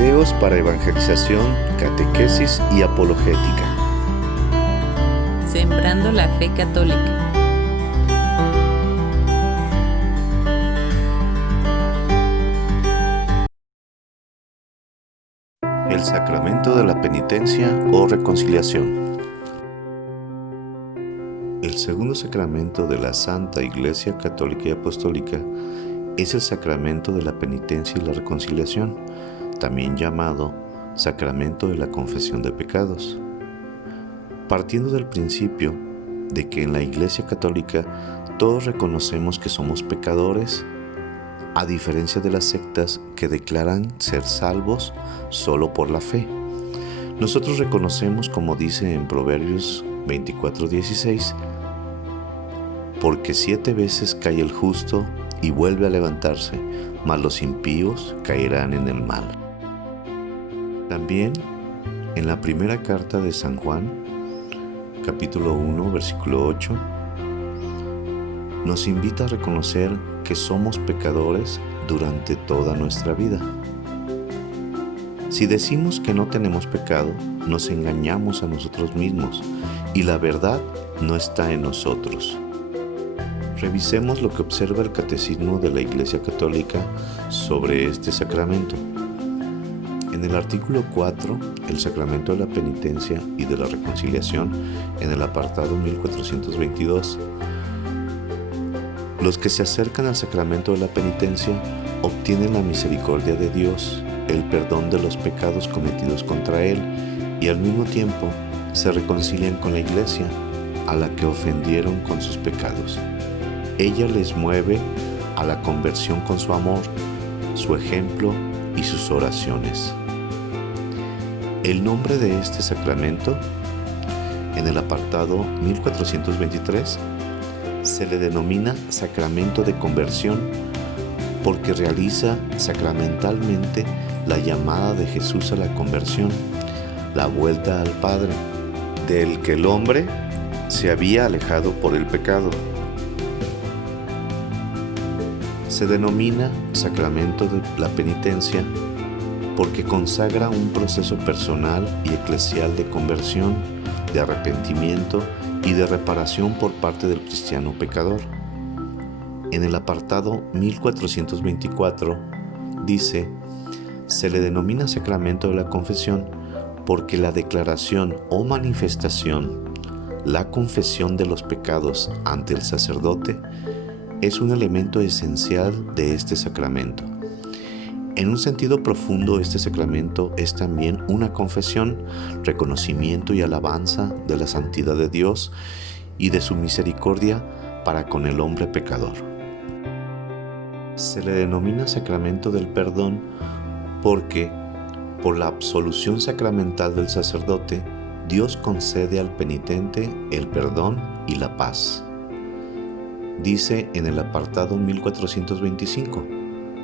Videos para evangelización, catequesis y apologética. Sembrando la fe católica. El sacramento de la penitencia o reconciliación. El segundo sacramento de la Santa Iglesia Católica y Apostólica es el sacramento de la penitencia y la reconciliación, también llamado sacramento de la confesión de pecados. Partiendo del principio de que en la Iglesia Católica todos reconocemos que somos pecadores, a diferencia de las sectas que declaran ser salvos solo por la fe. Nosotros reconocemos, como dice en Proverbios 24:16, porque 7 veces cae el justo y vuelve a levantarse, mas los impíos caerán en el mal. También en la primera carta de San Juan, capítulo 1, versículo 8, nos invita a reconocer que somos pecadores durante toda nuestra vida. Si decimos que no tenemos pecado, nos engañamos a nosotros mismos y la verdad no está en nosotros. Revisemos lo que observa el Catecismo de la Iglesia Católica sobre este sacramento. En el artículo 4, el sacramento de la penitencia y de la reconciliación, en el apartado 1422, los que se acercan al sacramento de la penitencia obtienen la misericordia de Dios, el perdón de los pecados cometidos contra Él y al mismo tiempo se reconcilian con la Iglesia, a la que ofendieron con sus pecados. Ella les mueve a la conversión con su amor, su ejemplo y sus oraciones. El nombre de este sacramento, en el apartado 1423, se le denomina sacramento de conversión porque realiza sacramentalmente la llamada de Jesús a la conversión, la vuelta al Padre, del que el hombre se había alejado por el pecado. Se denomina sacramento de la penitencia porque consagra un proceso personal y eclesial de conversión, de arrepentimiento y de reparación por parte del cristiano pecador. En el apartado 1424 dice: se le denomina sacramento de la confesión porque la declaración o manifestación, la confesión de los pecados ante el sacerdote, es un elemento esencial de este sacramento. En un sentido profundo, este sacramento es también una confesión, reconocimiento y alabanza de la santidad de Dios y de su misericordia para con el hombre pecador. Se le denomina sacramento del perdón porque, por la absolución sacramental del sacerdote, Dios concede al penitente el perdón y la paz. Dice en el apartado 1425,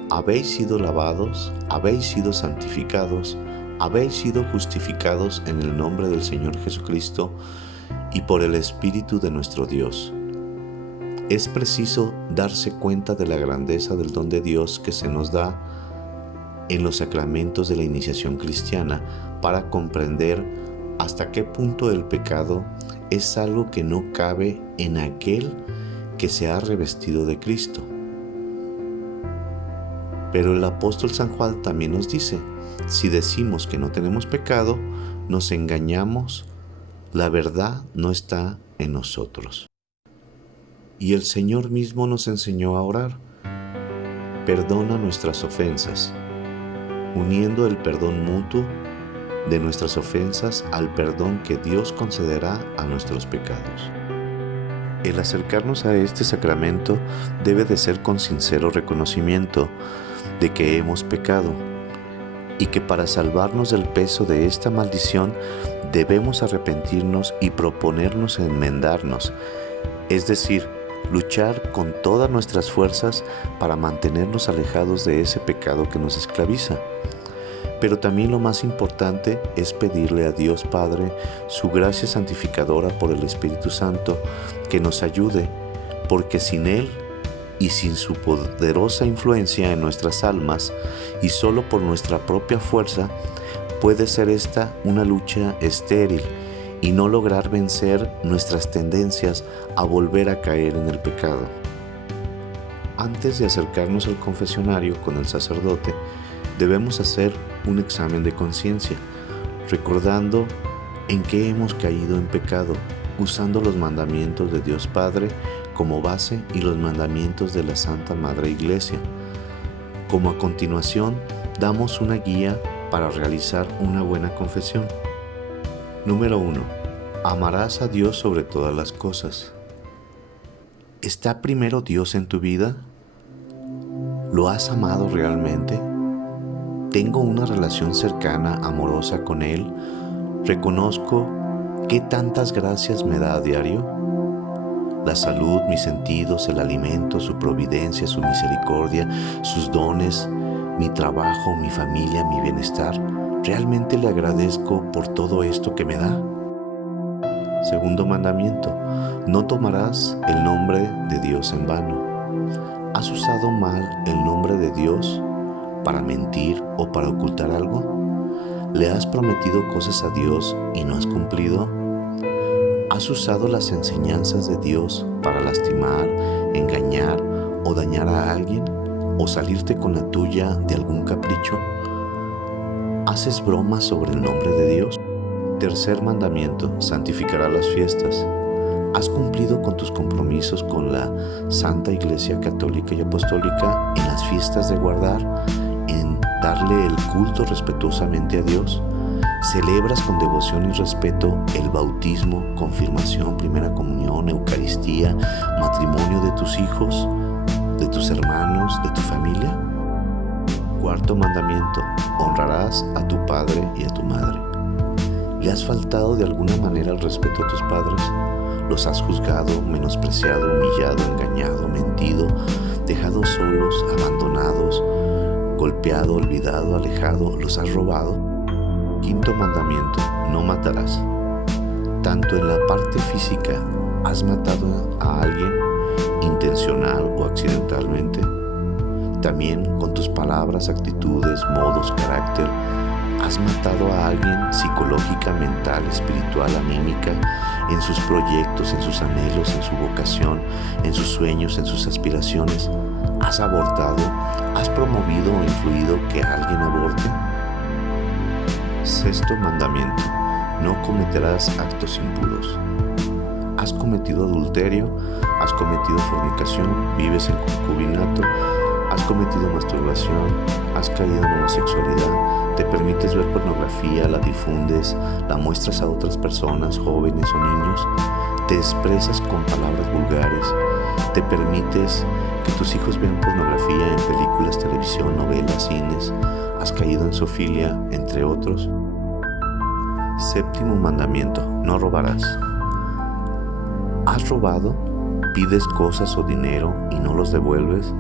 habéis sido lavados, habéis sido santificados, habéis sido justificados en el nombre del Señor Jesucristo y por el Espíritu de nuestro Dios. Es preciso darse cuenta de la grandeza del don de Dios que se nos da en los sacramentos de la iniciación cristiana para comprender hasta qué punto el pecado es algo que no cabe en aquel que se ha revestido de Cristo. Pero el apóstol San Juan también nos dice: si decimos que no tenemos pecado, nos engañamos, la verdad no está en nosotros. Y el Señor mismo nos enseñó a orar: perdona nuestras ofensas, uniendo el perdón mutuo de nuestras ofensas al perdón que Dios concederá a nuestros pecados. El acercarnos a este sacramento debe de ser con sincero reconocimiento de que hemos pecado y que para salvarnos del peso de esta maldición debemos arrepentirnos y proponernos enmendarnos, es decir, luchar con todas nuestras fuerzas para mantenernos alejados de ese pecado que nos esclaviza. Pero también lo más importante es pedirle a Dios Padre su gracia santificadora por el Espíritu Santo que nos ayude, porque sin Él y sin su poderosa influencia en nuestras almas y solo por nuestra propia fuerza, puede ser esta una lucha estéril y no lograr vencer nuestras tendencias a volver a caer en el pecado. Antes de acercarnos al confesionario con el sacerdote, debemos hacer un examen de conciencia, recordando en qué hemos caído en pecado, usando los mandamientos de Dios Padre como base y los mandamientos de la Santa Madre Iglesia. Como a continuación, damos una guía para realizar una buena confesión. Número 1. Amarás a Dios sobre todas las cosas. ¿Está primero Dios en tu vida? ¿Lo has amado realmente? ¿Tengo una relación cercana, amorosa con Él? ¿Reconozco qué tantas gracias me da a diario? La salud, mis sentidos, el alimento, su providencia, su misericordia, sus dones, mi trabajo, mi familia, mi bienestar. ¿Realmente le agradezco por todo esto que me da? Segundo mandamiento, no tomarás el nombre de Dios en vano. ¿Has usado mal el nombre de Dios para mentir o para ocultar algo? ¿Le has prometido cosas a Dios y no has cumplido? ¿Has usado las enseñanzas de Dios para lastimar, engañar o dañar a alguien? ¿O salirte con la tuya de algún capricho? ¿Haces bromas sobre el nombre de Dios? Tercer mandamiento, santificarás las fiestas. ¿Has cumplido con tus compromisos con la Santa Iglesia Católica y Apostólica en las fiestas de guardar, en darle el culto respetuosamente a Dios? ¿Celebras con devoción y respeto el bautismo, confirmación, primera comunión, Eucaristía, matrimonio de tus hijos, de tus hermanos, de tu familia? Cuarto mandamiento, honrarás a tu padre y a tu madre. ¿Le has faltado de alguna manera el respeto a tus padres? ¿Los has juzgado, menospreciado, humillado, engañado, mentido, dejado solos, abandonados, golpeado, olvidado, alejado? ¿Los has robado? Quinto mandamiento, no matarás. Tanto en la parte física, ¿has matado a alguien intencional o accidentalmente? También con tus palabras, actitudes, modos, carácter, ¿has matado a alguien psicológica, mental, espiritual, anímica, en sus proyectos, en sus anhelos, en su vocación, en sus sueños, en sus aspiraciones? ¿Has abortado? ¿Has promovido o influido que alguien aborte? Sexto mandamiento, no cometerás actos impuros. ¿Has cometido adulterio? ¿Has cometido fornicación? ¿Vives en concubinato? ¿Has cometido masturbación? ¿Has caído en homosexualidad? ¿Te permites ver pornografía? ¿La difundes? ¿La muestras a otras personas, jóvenes o niños? ¿Te expresas con palabras vulgares? ¿Te permites que tus hijos vean pornografía en películas, televisión, novelas, cines? ¿Has caído en zoofilia, entre otros? Séptimo mandamiento, no robarás. ¿Has robado? ¿Pides cosas o dinero y no los devuelves?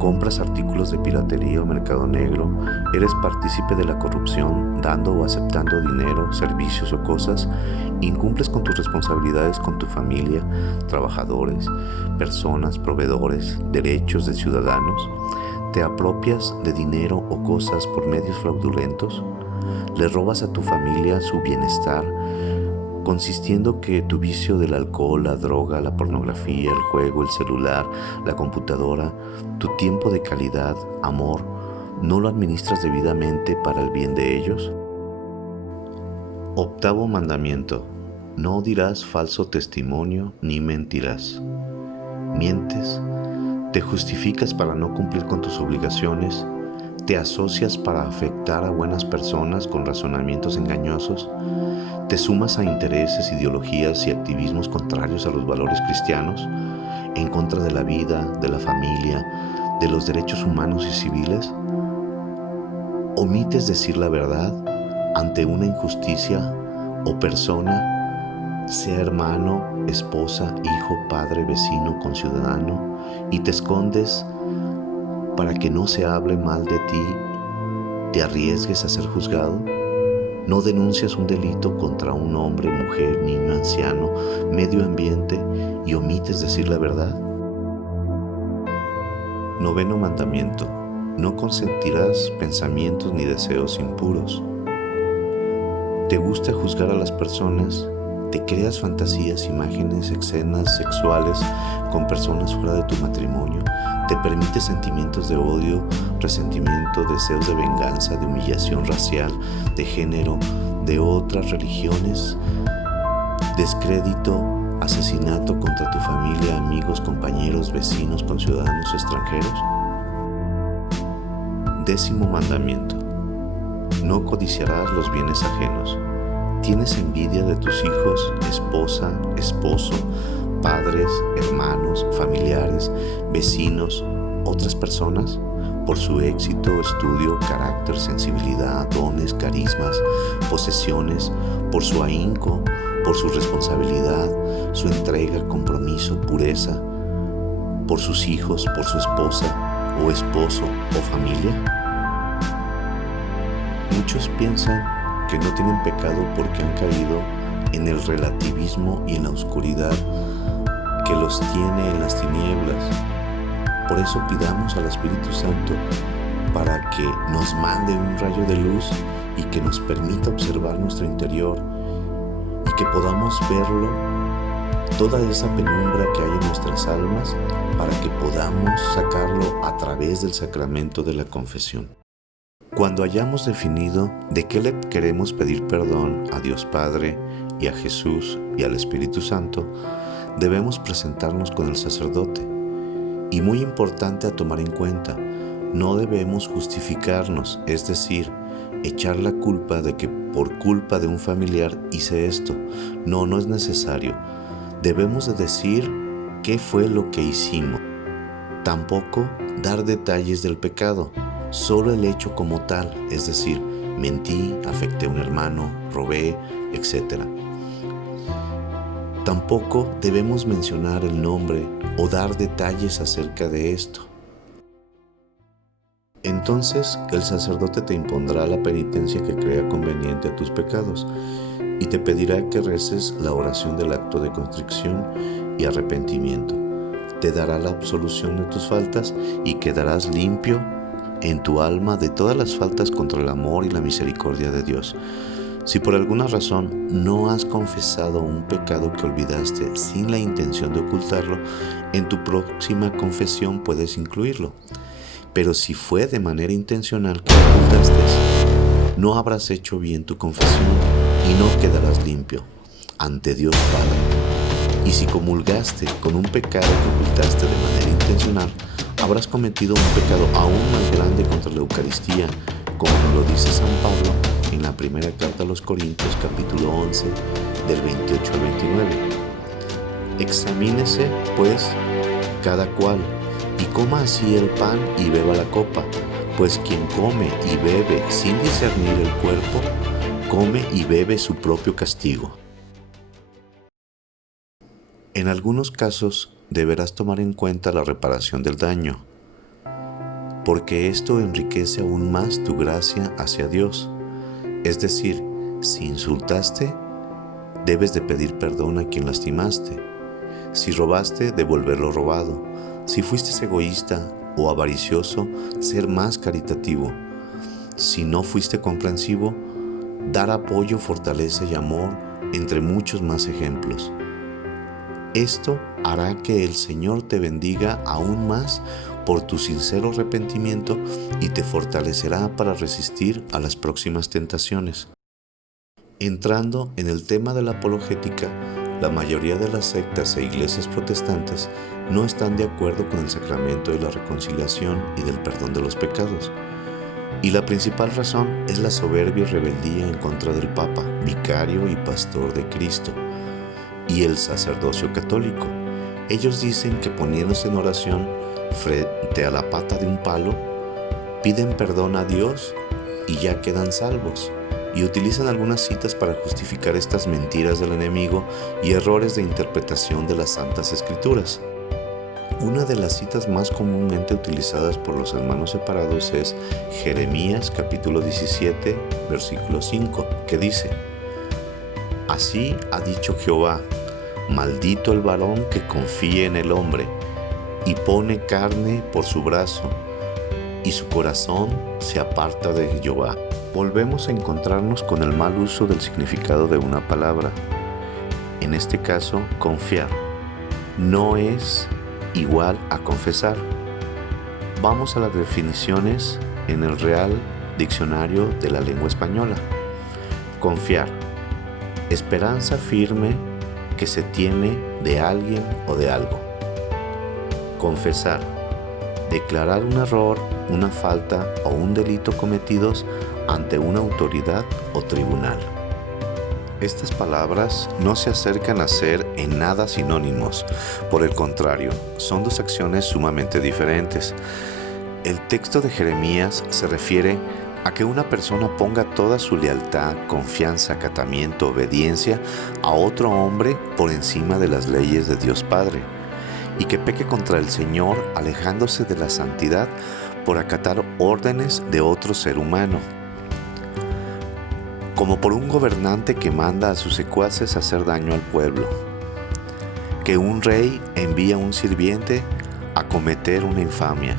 ¿Compras artículos de piratería o mercado negro? ¿Eres partícipe de la corrupción, dando o aceptando dinero, servicios o cosas? ¿Incumples con tus responsabilidades con tu familia, trabajadores, personas, proveedores, derechos de ciudadanos? ¿Te apropias de dinero o cosas por medios fraudulentos? ¿Le robas a tu familia su bienestar, consistiendo que tu vicio del alcohol, la droga, la pornografía, el juego, el celular, la computadora, tu tiempo de calidad, amor, no lo administras debidamente para el bien de ellos? Octavo mandamiento, no dirás falso testimonio ni mentirás. ¿Mientes? ¿Te justificas para no cumplir con tus obligaciones? ¿Te asocias para afectar a buenas personas con razonamientos engañosos? ¿Te sumas a intereses, ideologías y activismos contrarios a los valores cristianos, en contra de la vida, de la familia, de los derechos humanos y civiles? ¿Omites decir la verdad ante una injusticia o persona, sea hermano, esposa, hijo, padre, vecino, conciudadano, y te escondes para que no se hable mal de ti, te arriesgues a ser juzgado? ¿No denuncias un delito contra un hombre, mujer, niño, anciano, medio ambiente y omites decir la verdad? Noveno mandamiento: no consentirás pensamientos ni deseos impuros. ¿Te gusta juzgar a las personas? ¿Te creas fantasías, imágenes, escenas sexuales con personas fuera de tu matrimonio? ¿Te permites sentimientos de odio, resentimiento, deseos de venganza, de humillación racial, de género, de otras religiones? ¿Descrédito, asesinato contra tu familia, amigos, compañeros, vecinos, conciudadanos o extranjeros? Décimo mandamiento: no codiciarás los bienes ajenos. ¿Tienes envidia de tus hijos, esposa, esposo, padres, hermanos, familiares, vecinos, otras personas, por su éxito, estudio, carácter, sensibilidad, dones, carismas, posesiones, por su ahínco, por su responsabilidad, su entrega, compromiso, pureza, por sus hijos, por su esposa o esposo o familia? Muchos piensan que no tienen pecado porque han caído en el relativismo y en la oscuridad que los tiene en las tinieblas. Por eso pidamos al Espíritu Santo para que nos mande un rayo de luz y que nos permita observar nuestro interior y que podamos verlo, toda esa penumbra que hay en nuestras almas, para que podamos sacarlo a través del sacramento de la confesión. Cuando hayamos definido de qué le queremos pedir perdón a Dios Padre y a Jesús y al Espíritu Santo, debemos presentarnos con el sacerdote. Y muy importante a tomar en cuenta, no debemos justificarnos, es decir, echar la culpa de que por culpa de un familiar hice esto. No es necesario. Debemos de decir qué fue lo que hicimos. Tampoco dar detalles del pecado, solo el hecho como tal, es decir, mentí, afecté a un hermano, robé, etc. Tampoco debemos mencionar el nombre o dar detalles acerca de esto. Entonces el sacerdote te impondrá la penitencia que crea conveniente a tus pecados y te pedirá que reces la oración del acto de contrición y arrepentimiento. Te dará la absolución de tus faltas y quedarás limpio en tu alma de todas las faltas contra el amor y la misericordia de Dios. Si por alguna razón no has confesado un pecado que olvidaste sin la intención de ocultarlo, en tu próxima confesión puedes incluirlo. Pero si fue de manera intencional que lo ocultaste, no habrás hecho bien tu confesión y no quedarás limpio ante Dios Padre. Y si comulgaste con un pecado que ocultaste de manera intencional, habrás cometido un pecado aún más grande contra la Eucaristía, como nos lo dice San Pablo en la primera carta a los Corintios, capítulo 11, del 28 al 29. Examínese, pues, cada cual, y coma así el pan y beba la copa, pues quien come y bebe sin discernir el cuerpo, come y bebe su propio castigo. En algunos casos deberás tomar en cuenta la reparación del daño, porque esto enriquece aún más tu gracia hacia Dios. Es decir, si insultaste, debes de pedir perdón a quien lastimaste. Si robaste, devolver lo robado. Si fuiste egoísta o avaricioso, ser más caritativo. Si no fuiste comprensivo, dar apoyo, fortaleza y amor, entre muchos más ejemplos. Esto hará que el Señor te bendiga aún más por tu sincero arrepentimiento y te fortalecerá para resistir a las próximas tentaciones. Entrando en el tema de la apologética, la mayoría de las sectas e iglesias protestantes no están de acuerdo con el sacramento de la reconciliación y del perdón de los pecados. Y la principal razón es la soberbia y rebeldía en contra del Papa, vicario y pastor de Cristo, y el sacerdocio católico. Ellos dicen que poniéndose en oración frente a la pata de un palo, piden perdón a Dios y ya quedan salvos, y utilizan algunas citas para justificar estas mentiras del enemigo y errores de interpretación de las Santas Escrituras. Una de las citas más comúnmente utilizadas por los hermanos separados es Jeremías capítulo 17, versículo 5, que dice: Así ha dicho Jehová, maldito el varón que confíe en el hombre, y pone carne por su brazo, y su corazón se aparta de Jehová. Volvemos a encontrarnos con el mal uso del significado de una palabra. En este caso, confiar no es igual a confesar. Vamos a las definiciones en el Real Diccionario de la Lengua Española. Confiar: esperanza firme que se tiene de alguien o de algo. Confesar: declarar un error, una falta o un delito cometidos ante una autoridad o tribunal. Estas palabras no se acercan a ser en nada sinónimos, por el contrario, son dos acciones sumamente diferentes. El texto de Jeremías se refiere a que una persona ponga toda su lealtad, confianza, acatamiento, obediencia a otro hombre por encima de las leyes de Dios Padre, y que peque contra el Señor alejándose de la santidad por acatar órdenes de otro ser humano. Como por un gobernante que manda a sus secuaces a hacer daño al pueblo, que un rey envía a un sirviente a cometer una infamia.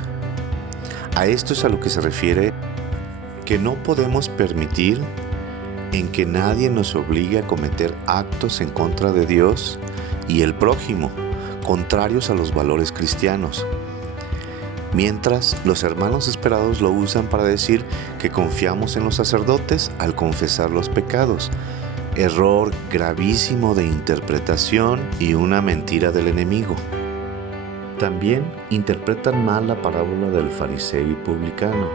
A esto es a lo que se refiere que no podemos permitir en que nadie nos obligue a cometer actos en contra de Dios y el prójimo, contrarios a los valores cristianos. Mientras, los hermanos esperados lo usan para decir que confiamos en los sacerdotes al confesar los pecados. Error gravísimo de interpretación y una mentira del enemigo. También interpretan mal la parábola del fariseo y publicano,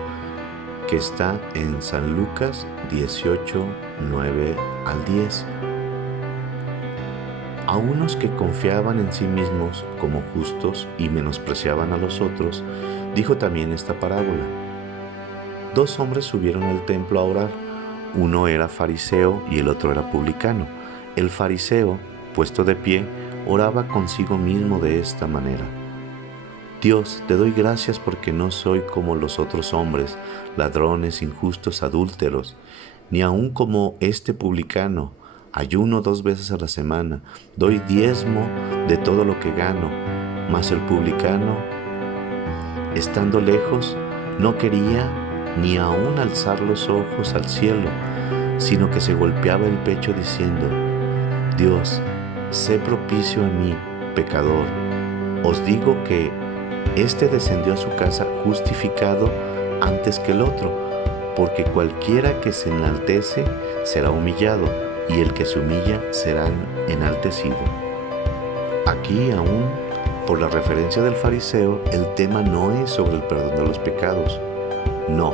que está en San Lucas 18, 9 al 10. A unos que confiaban en sí mismos como justos y menospreciaban a los otros, dijo también esta parábola. 2 hombres subieron al templo a orar. Uno era fariseo y el otro era publicano. El fariseo, puesto de pie, oraba consigo mismo de esta manera: Dios, te doy gracias porque no soy como los otros hombres, ladrones, injustos, adúlteros, ni aun como este publicano. Ayuno 2 veces a la semana, doy diezmo de todo lo que gano. Mas el publicano, estando lejos, no quería ni aun alzar los ojos al cielo, sino que se golpeaba el pecho diciendo: Dios, sé propicio a mí, pecador. Os digo que éste descendió a su casa justificado antes que el otro, porque cualquiera que se enaltece será humillado, y el que se humilla será enaltecido. Aquí aún, por la referencia del fariseo, el tema no es sobre el perdón de los pecados. No,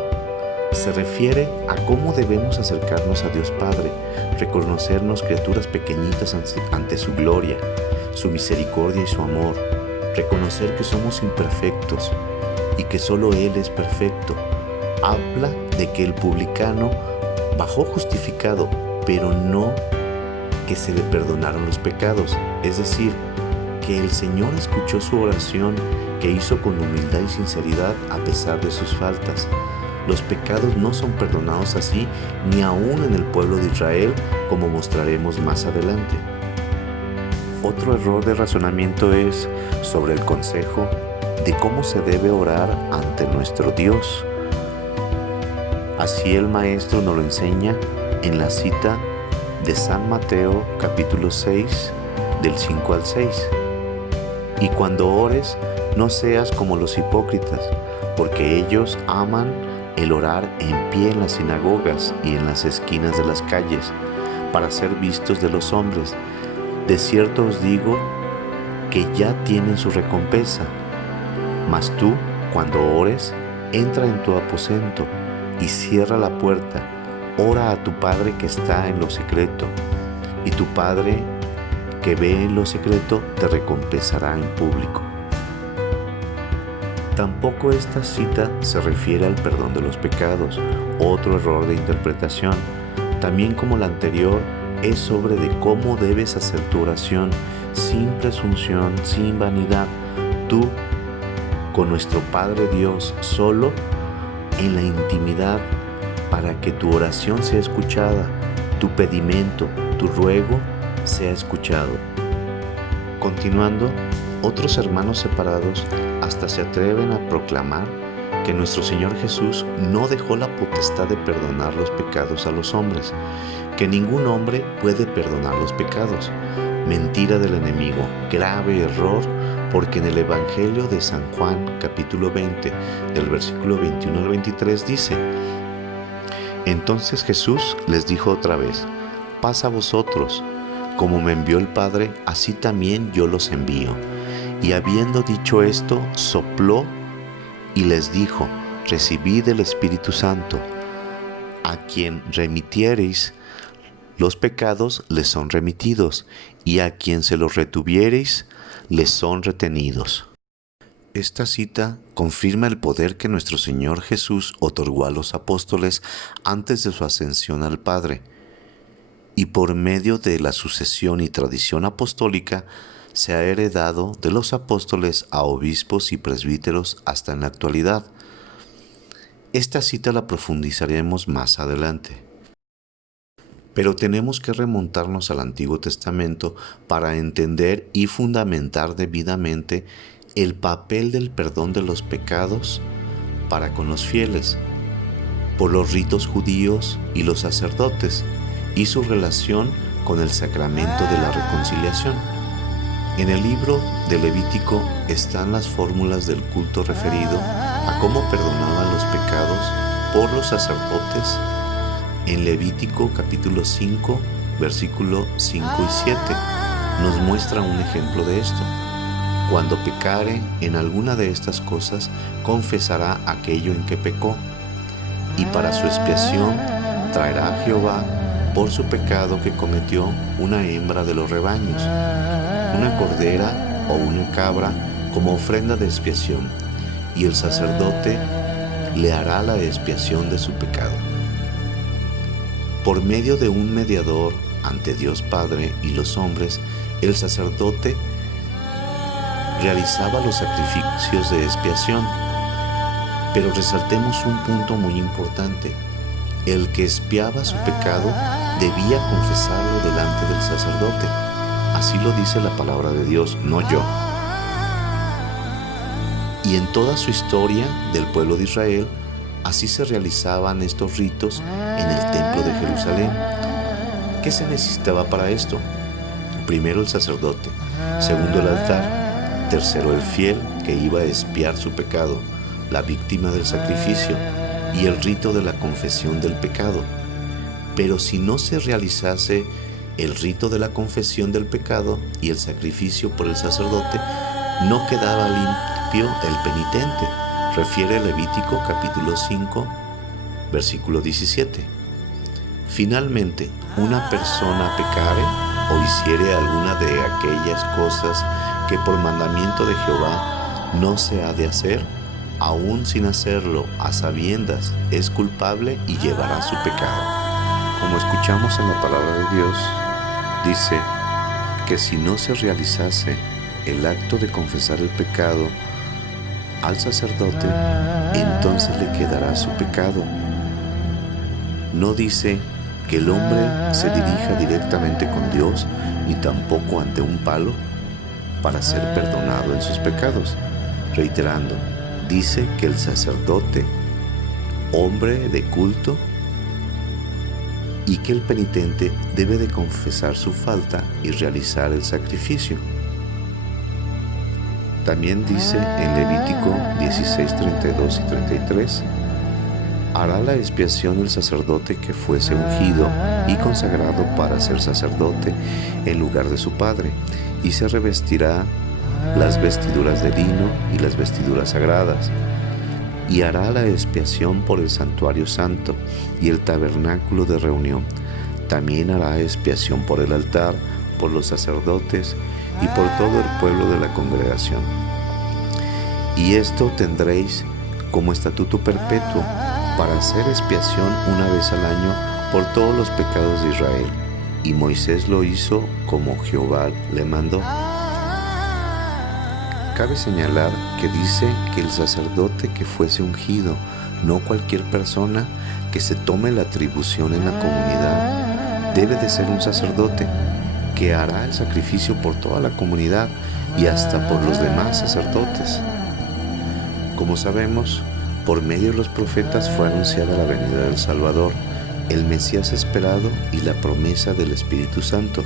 se refiere a cómo debemos acercarnos a Dios Padre, reconocernos criaturas pequeñitas ante su gloria, su misericordia y su amor, reconocer que somos imperfectos y que solo Él es perfecto. Habla de que el publicano bajó justificado, pero no que se le perdonaron los pecados. Es decir, que el Señor escuchó su oración que hizo con humildad y sinceridad a pesar de sus faltas. Los pecados no son perdonados así, ni aún en el pueblo de Israel, como mostraremos más adelante. Otro error de razonamiento es sobre el consejo de cómo se debe orar ante nuestro Dios. Así el Maestro nos lo enseña en la cita de San Mateo capítulo 6 del 5 al 6. Y cuando ores, no seas como los hipócritas, porque ellos aman el orar en pie en las sinagogas y en las esquinas de las calles, para ser vistos de los hombres. De cierto os digo que ya tienen su recompensa. Mas tú, cuando ores, entra en tu aposento y cierra la puerta. Ora a tu Padre que está en lo secreto, y tu Padre que ve en lo secreto te recompensará en público. Tampoco esta cita se refiere al perdón de los pecados, otro error de interpretación. También como la anterior, es sobre de cómo debes hacer tu oración, sin presunción, sin vanidad. Tú, con nuestro Padre Dios, solo en la intimidad, para que tu oración sea escuchada, tu pedimento, tu ruego sea escuchado. Continuando, Otros hermanos separados hasta se atreven a proclamar que nuestro Señor Jesús no dejó la potestad de perdonar los pecados a los hombres, que ningún hombre puede perdonar los pecados. Mentira del enemigo, grave error, porque en el Evangelio de San Juan, capítulo 20, del versículo 21 al 23 dice: Entonces Jesús les dijo otra vez: Paz a vosotros, como me envió el Padre, así también yo los envío. Y habiendo dicho esto, sopló y les dijo: Recibid el Espíritu Santo. A quien remitiereis los pecados les son remitidos, y a quien se los retuviereis les son retenidos. Esta cita confirma el poder que nuestro Señor Jesús otorgó a los apóstoles antes de su ascensión al Padre, y por medio de la sucesión y tradición apostólica se ha heredado de los apóstoles a obispos y presbíteros hasta en la actualidad. Esta cita la profundizaremos más adelante. Pero tenemos que remontarnos al Antiguo Testamento para entender y fundamentar debidamente el papel del perdón de los pecados para con los fieles, por los ritos judíos y los sacerdotes, y su relación con el sacramento de la reconciliación. En el libro de Levítico están las fórmulas del culto referido a cómo perdonaban los pecados por los sacerdotes en Levítico capítulo 5, versículo 5 y 7. Nos muestra un ejemplo de esto. Cuando pecare en alguna de estas cosas, confesará aquello en que pecó, y para su expiación traerá a Jehová por su pecado que cometió una hembra de los rebaños, una cordera o una cabra como ofrenda de expiación, y el sacerdote le hará la expiación de su pecado. Por medio de un mediador ante Dios Padre y los hombres, el sacerdote realizaba los sacrificios de expiación. Pero resaltemos un punto muy importante: el que expiaba su pecado debía confesarlo delante del sacerdote. Así lo dice la palabra de Dios, no yo. Y en toda su historia del pueblo de Israel, así se realizaban estos ritos en el templo de Jerusalén. ¿Qué se necesitaba para esto? Primero el sacerdote, segundo el altar, tercero el fiel que iba a expiar su pecado, la víctima del sacrificio y el rito de la confesión del pecado. Pero si no se realizase el rito de la confesión del pecado y el sacrificio por el sacerdote, no quedaba limpio el penitente, refiere Levítico capítulo 5, versículo 17. Finalmente, una persona pecare o hiciere alguna de aquellas cosas que por mandamiento de Jehová no se ha de hacer, aún sin hacerlo a sabiendas, es culpable y llevará su pecado. Como escuchamos en la palabra de Dios, dice que si no se realizase el acto de confesar el pecado al sacerdote, entonces le quedará su pecado. No dice que el hombre se dirija directamente con Dios, ni tampoco ante un palo para ser perdonado en sus pecados. Reiterando, dice que el sacerdote, hombre de culto, y que el penitente debe de confesar su falta y realizar el sacrificio. También dice en Levítico 16, 32 y 33, hará la expiación el sacerdote que fuese ungido y consagrado para ser sacerdote en lugar de su padre, y se revestirá las vestiduras de lino y las vestiduras sagradas, y hará la expiación por el santuario santo y el tabernáculo de reunión. También hará expiación por el altar, por los sacerdotes y por todo el pueblo de la congregación. Y esto tendréis como estatuto perpetuo, para hacer expiación una vez al año por todos los pecados de Israel. Y Moisés lo hizo como Jehová le mandó. Cabe señalar que dice que el sacerdote que fuese ungido, no cualquier persona que se tome la atribución en la comunidad, debe de ser un sacerdote que hará el sacrificio por toda la comunidad y hasta por los demás sacerdotes. Como sabemos, por medio de los profetas fue anunciada la venida del Salvador, el Mesías esperado y la promesa del Espíritu Santo.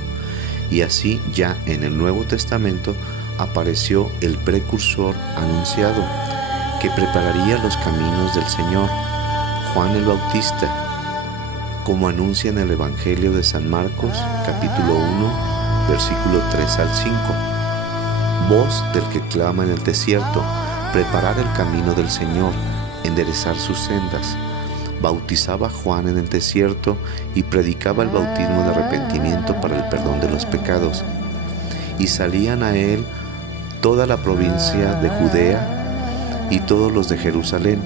Y así ya en el Nuevo Testamento apareció el precursor anunciado, que prepararía los caminos del Señor, Juan el Bautista, como anuncia en el Evangelio de San Marcos, capítulo 1, versículo 3 al 5. Voz del que clama en el desierto, preparar el camino del Señor, enderezar sus sendas. Bautizaba Juan en el desierto y predicaba el bautismo de arrepentimiento para el perdón de los pecados. Y salían a él toda la provincia de Judea y todos los de Jerusalén,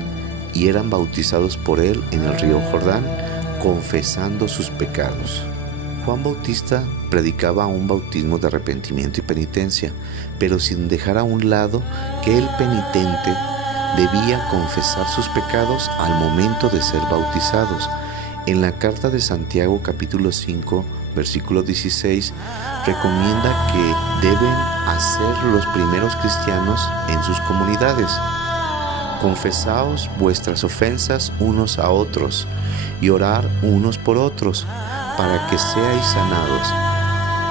y eran bautizados por él en el río Jordán, confesando sus pecados. Juan Bautista predicaba un bautismo de arrepentimiento y penitencia, pero sin dejar a un lado que el penitente debía confesar sus pecados al momento de ser bautizados. En la carta de Santiago capítulo 5, versículo 16, recomienda que deben hacer los primeros cristianos en sus comunidades. Confesaos vuestras ofensas unos a otros y orar unos por otros para que seáis sanados.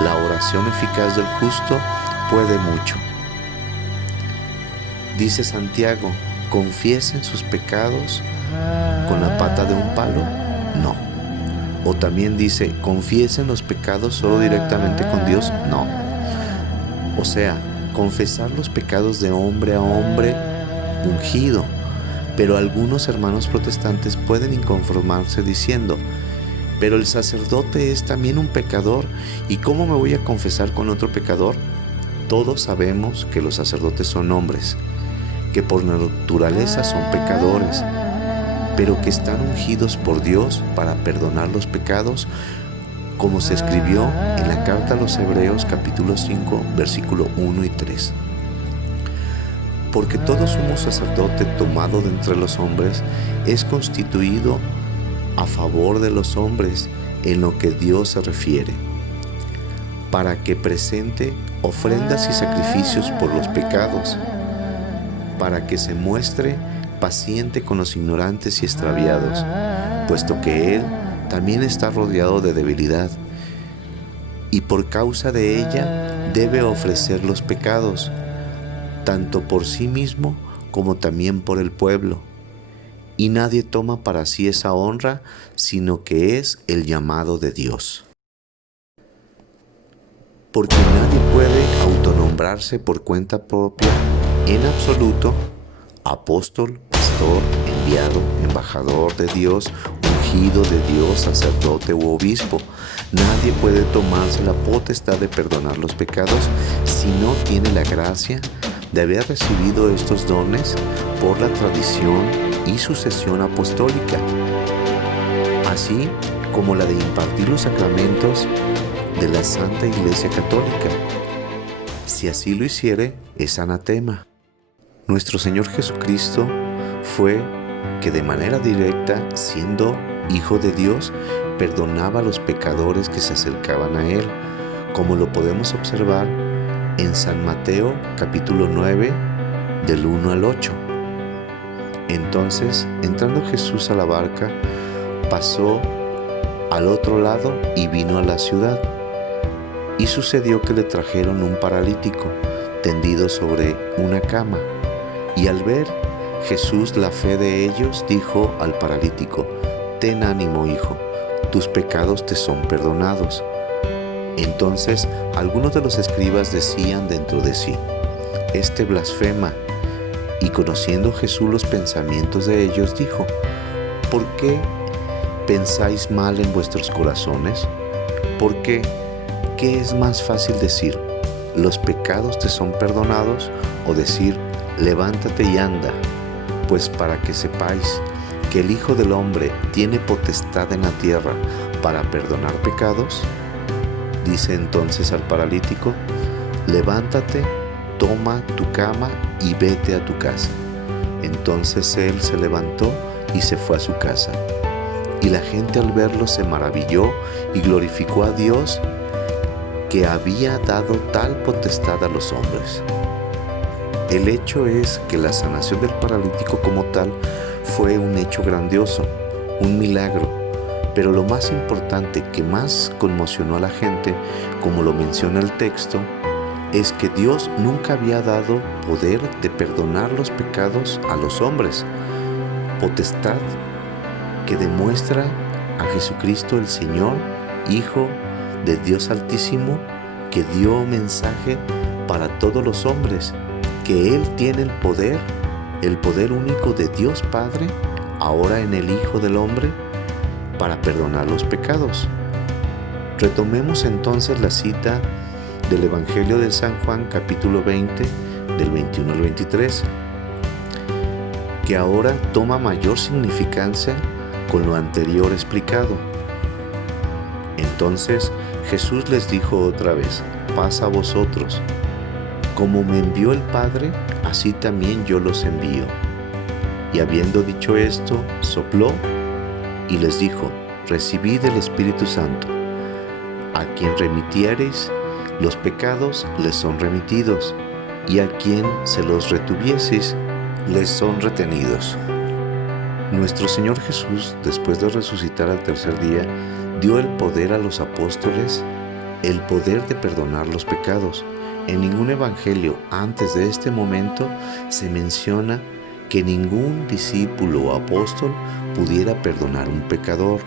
La oración eficaz del justo puede mucho. Dice Santiago, ¿confiesen sus pecados con la pata de un palo? No. O también dice, ¿confiesen los pecados solo directamente con Dios? No. O sea, confesar los pecados de hombre a hombre ungido. Pero algunos hermanos protestantes pueden inconformarse diciendo, pero el sacerdote es también un pecador, ¿y cómo me voy a confesar con otro pecador? Todos sabemos que los sacerdotes son hombres, que por naturaleza son pecadores, pero que están ungidos por Dios para perdonar los pecados, como se escribió en la carta a los Hebreos capítulo 5, versículo 1 y 3. Porque todo sumo sacerdote tomado de entre los hombres es constituido a favor de los hombres en lo que Dios se refiere, para que presente ofrendas y sacrificios por los pecados, para que se muestre paciente con los ignorantes y extraviados, puesto que Él también está rodeado de debilidad, y por causa de ella debe ofrecer los pecados, tanto por sí mismo como también por el pueblo. Y nadie toma para sí esa honra, sino que es el llamado de Dios. Porque nadie puede autonombrarse por cuenta propia, en absoluto, apóstol, pastor, enviado, embajador de Dios, ungido de Dios, sacerdote u obispo. Nadie puede tomarse la potestad de perdonar los pecados si no tiene la gracia de haber recibido estos dones por la tradición y sucesión apostólica, así como la de impartir los sacramentos de la Santa Iglesia Católica. Si así lo hiciere, es anatema. Nuestro Señor Jesucristo fue que de manera directa, siendo Hijo de Dios, perdonaba a los pecadores que se acercaban a Él, como lo podemos observar en San Mateo capítulo 9 del 1 al 8. Entonces, entrando Jesús a la barca, pasó al otro lado y vino a la ciudad. Y sucedió que le trajeron un paralítico tendido sobre una cama. Y al ver Jesús la fe de ellos, dijo al paralítico, «Ten ánimo, hijo, tus pecados te son perdonados». Entonces algunos de los escribas decían dentro de sí, «Este blasfema». Y conociendo Jesús los pensamientos de ellos, dijo, «¿Por qué pensáis mal en vuestros corazones? ¿Por qué? ¿Qué es más fácil decir, los pecados te son perdonados, o decir, levántate y anda? Pues para que sepáis que el Hijo del Hombre tiene potestad en la tierra para perdonar pecados». Dice entonces al paralítico, «Levántate, toma tu cama y vete a tu casa». Entonces él se levantó y se fue a su casa. Y la gente al verlo se maravilló y glorificó a Dios, que había dado tal potestad a los hombres. El hecho es que la sanación del paralítico como tal fue un hecho grandioso, un milagro, pero lo más importante que más conmocionó a la gente, como lo menciona el texto, es que Dios nunca había dado poder de perdonar los pecados a los hombres, potestad que demuestra a Jesucristo el Señor, Hijo de Dios Altísimo, que dio mensaje para todos los hombres, que Él tiene el poder único de Dios Padre, ahora en el Hijo del Hombre, para perdonar los pecados. Retomemos entonces la cita del Evangelio de San Juan, capítulo 20, del 21 al 23, que ahora toma mayor significancia con lo anterior explicado. Entonces Jesús les dijo otra vez: paz a vosotros. Como me envió el Padre, así también yo los envío. Y habiendo dicho esto, sopló y les dijo: recibid el Espíritu Santo. A quien remitiereis los pecados les son remitidos, y a quien se los retuvieseis les son retenidos. Nuestro Señor Jesús, después de resucitar al tercer día, dio el poder a los apóstoles, el poder de perdonar los pecados. En ningún evangelio antes de este momento se menciona que ningún discípulo o apóstol pudiera perdonar un pecador.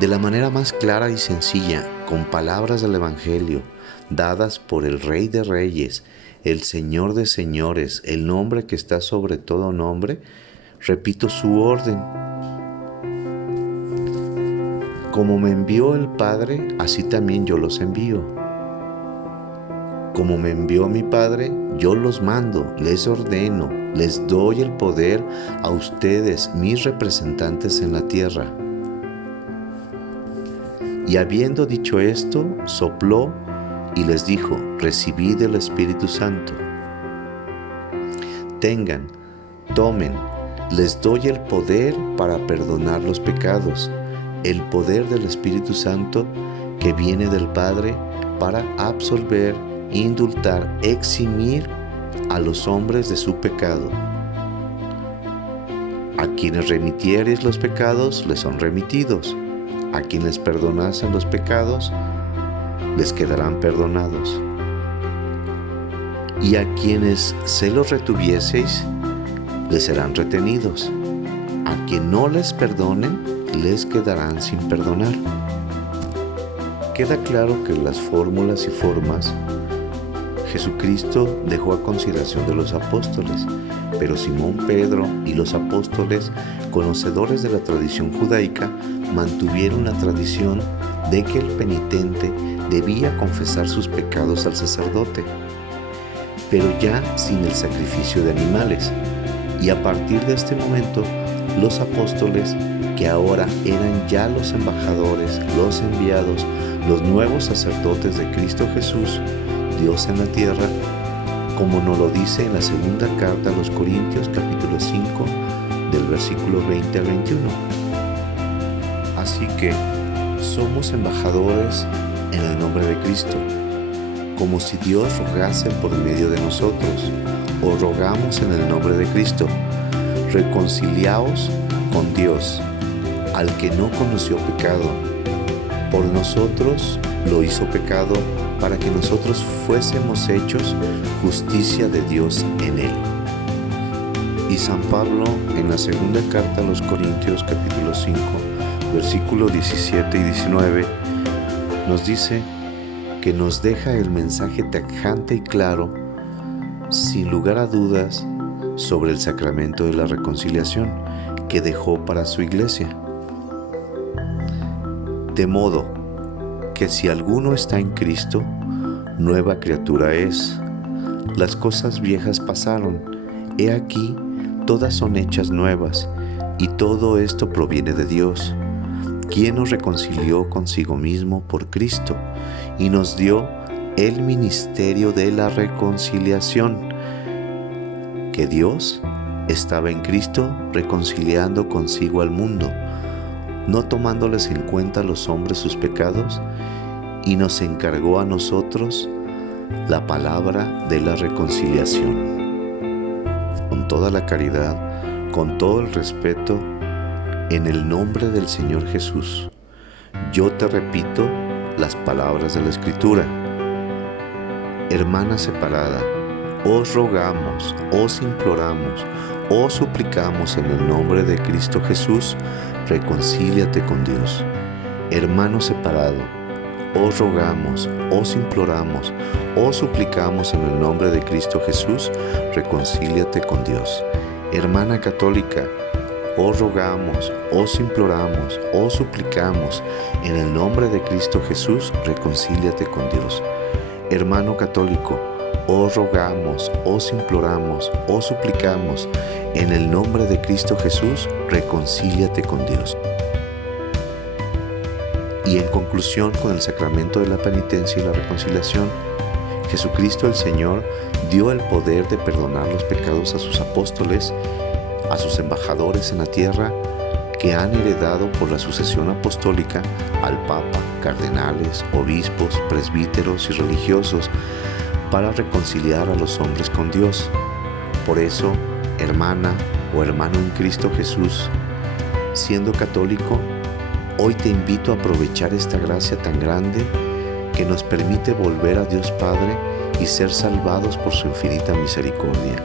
De la manera más clara y sencilla, con palabras del evangelio, dadas por el Rey de Reyes, el Señor de Señores, el nombre que está sobre todo nombre, repito su orden. Como me envió el Padre, así también yo los envío. Como me envió mi Padre, yo los mando, les ordeno, les doy el poder a ustedes, mis representantes en la tierra. Y habiendo dicho esto, sopló y les dijo: recibid el Espíritu Santo. Tengan, tomen, les doy el poder para perdonar los pecados, el poder del Espíritu Santo que viene del Padre para absolver, indultar, eximir a los hombres de su pecado. A quienes remitiereis los pecados les son remitidos, a quienes perdonasen los pecados les quedarán perdonados, y a quienes se los retuvieseis les serán retenidos. A quien no les perdonen les quedarán sin perdonar. Queda claro que las fórmulas y formas Jesucristo dejó a consideración de los apóstoles, pero Simón Pedro y los apóstoles, conocedores de la tradición judaica, mantuvieron la tradición de que el penitente debía confesar sus pecados al sacerdote, pero ya sin el sacrificio de animales. Y a partir de este momento, los apóstoles, que ahora eran ya los embajadores, los enviados, los nuevos sacerdotes de Cristo Jesús, Dios en la tierra, como nos lo dice en la segunda carta a los Corintios, capítulo 5, del versículo 20 al 21. Así que somos embajadores en el nombre de Cristo, como si Dios rogase por medio de nosotros, o rogamos en el nombre de Cristo: reconciliaos con Dios, al que no conoció pecado. Por nosotros lo hizo pecado, para que nosotros fuésemos hechos justicia de Dios en él. Y San Pablo, en la segunda carta a los Corintios, capítulo 5, versículos 17 y 19, nos dice que nos deja el mensaje tajante y claro, sin lugar a dudas, sobre el sacramento de la reconciliación que dejó para su iglesia. De modo que si alguno está en Cristo, nueva criatura es. Las cosas viejas pasaron, he aquí, todas son hechas nuevas, y todo esto proviene de Dios, quien nos reconcilió consigo mismo por Cristo, y nos dio el ministerio de la reconciliación, que Dios estaba en Cristo reconciliando consigo al mundo, no tomándoles en cuenta a los hombres sus pecados, y nos encargó a nosotros la palabra de la reconciliación. Con toda la caridad, con todo el respeto, en el nombre del Señor Jesús, yo te repito las palabras de la Escritura. Hermana separada, os rogamos, os imploramos, os suplicamos en el nombre de Cristo Jesús, reconcíliate con Dios. Hermano separado, os rogamos, os imploramos, os suplicamos en el nombre de Cristo Jesús, reconcíliate con Dios. Hermana católica, os rogamos, os imploramos, os suplicamos en el nombre de Cristo Jesús, reconcíliate con Dios. Hermano católico, os rogamos, os imploramos, os suplicamos en el nombre de Cristo Jesús, reconcíliate con Dios. Y en conclusión, con el sacramento de la penitencia y la reconciliación, Jesucristo el Señor dio el poder de perdonar los pecados a sus apóstoles, a sus embajadores en la tierra, que han heredado por la sucesión apostólica al Papa, cardenales, obispos, presbíteros y religiosos, para reconciliar a los hombres con Dios. Por eso, hermana o hermano en Cristo Jesús, siendo católico, hoy te invito a aprovechar esta gracia tan grande que nos permite volver a Dios Padre y ser salvados por su infinita misericordia,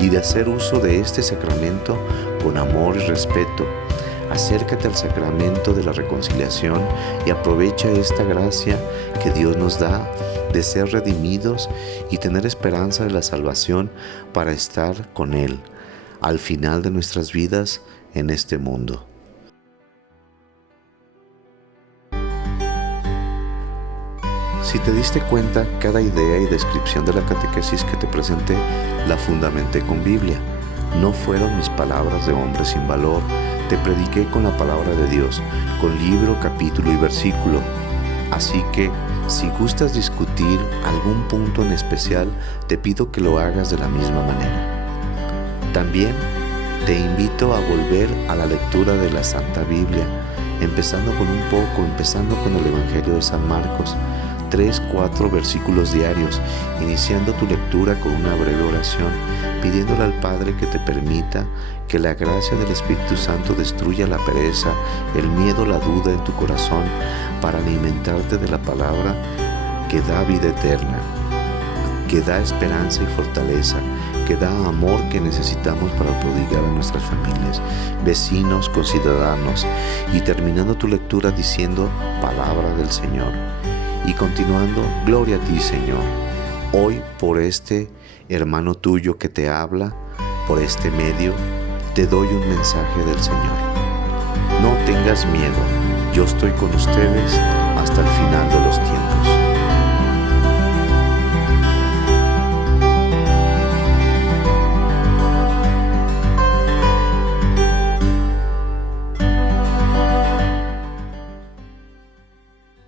y de hacer uso de este sacramento con amor y respeto. Acércate al sacramento de la reconciliación y aprovecha esta gracia que Dios nos da de ser redimidos y tener esperanza de la salvación para estar con Él al final de nuestras vidas en este mundo. Si te diste cuenta, cada idea y descripción de la catequesis que te presenté la fundamenté con Biblia. No fueron mis palabras de hombre sin valor. Te prediqué con la palabra de Dios, con libro, capítulo y versículo. Así que, si gustas discutir algún punto en especial, te pido que lo hagas de la misma manera. También te invito a volver a la lectura de la Santa Biblia, empezando con el Evangelio de San Marcos, 3-4 versículos diarios, iniciando tu lectura con una breve oración, pidiéndole al Padre que te permita que la gracia del Espíritu Santo destruya la pereza, el miedo, la duda en tu corazón, para alimentarte de la palabra que da vida eterna, que da esperanza y fortaleza, que da amor que necesitamos para prodigar a nuestras familias, vecinos, conciudadanos, y terminando tu lectura diciendo palabra del Señor. Y continuando, gloria a ti, Señor. Hoy, por este hermano tuyo que te habla, por este medio, te doy un mensaje del Señor. No tengas miedo, yo estoy con ustedes hasta el final de los tiempos.